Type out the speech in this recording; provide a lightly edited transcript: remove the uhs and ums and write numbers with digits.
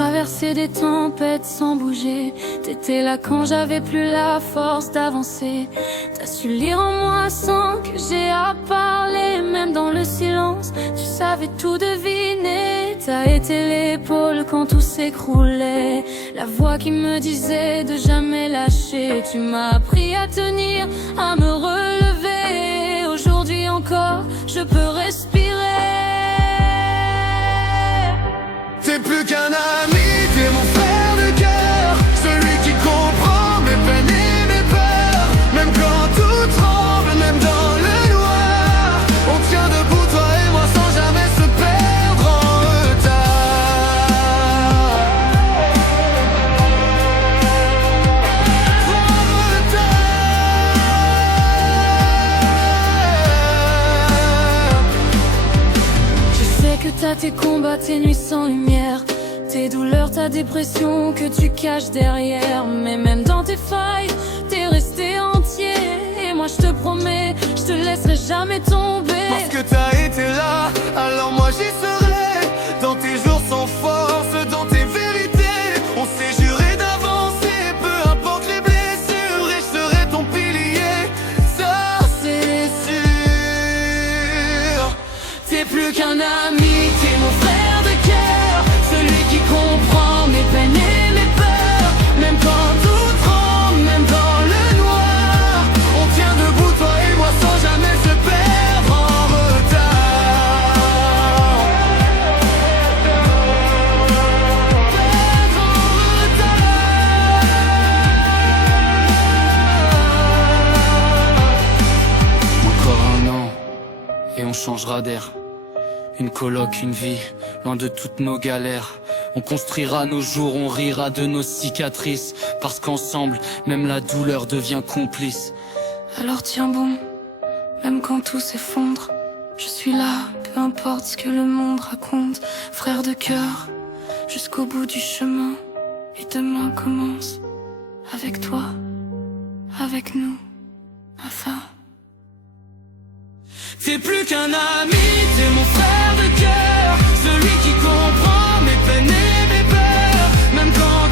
traversé des tempêtes sans bouger. T'étais là quand j'avais plus la force d'avancer. T'as su lire en moi sans que j'ai à parler. Même dans le silence, tu savais tout deviner. T'as été l'épaule quand tout s'écroulait, la voix qui me disait de jamais lâcher. Tu m'as appris à tenir, à me relever. Aujourd'hui encore, je peux respirer. T'es plus qu'un ami, t'es mon frère de cœur, celui qui comprend mes peines et mes peurs. Même quand tout tremble, même dans le noir, on tient debout toi et moi sans jamais se perdre en retard. En retard. Je sais que t'as tes combats, tes nuits sans lumière, tes douleurs, ta dépression que tu caches derrière. Mais même dans tes failles, t'es resté entier. Et moi je te promets, je te laisserai jamais tomber. Parce que t'as été là, alors moi j'y serai. Dans tes jours sans force, dans tes vérités, on s'est juré d'avancer, peu importe les blessures, et je serai ton pilier, ça c'est sûr. T'es plus qu'un ami, t'es mon frère de cœur, celui qui comprend mes peines et mes peurs. Même quand tout tremble, même dans le noir, On tient debout toi et moi sans jamais se perdre en retard. perdre en retard. Encore un an, et on changera d'air. Une coloc, une vie, loin de toutes nos galères. On construira nos jours, on rira de nos cicatrices. Parce qu'ensemble, même la douleur devient complice. Alors tiens bon, même quand tout s'effondre, je suis là, peu importe ce que le monde raconte. Frère de cœur, jusqu'au bout du chemin. Et demain commence, avec toi, avec nous, enfin. T'es plus qu'un ami, t'es mon frère de cœur, celui qui comprend mes peines et mes peurs. Même quand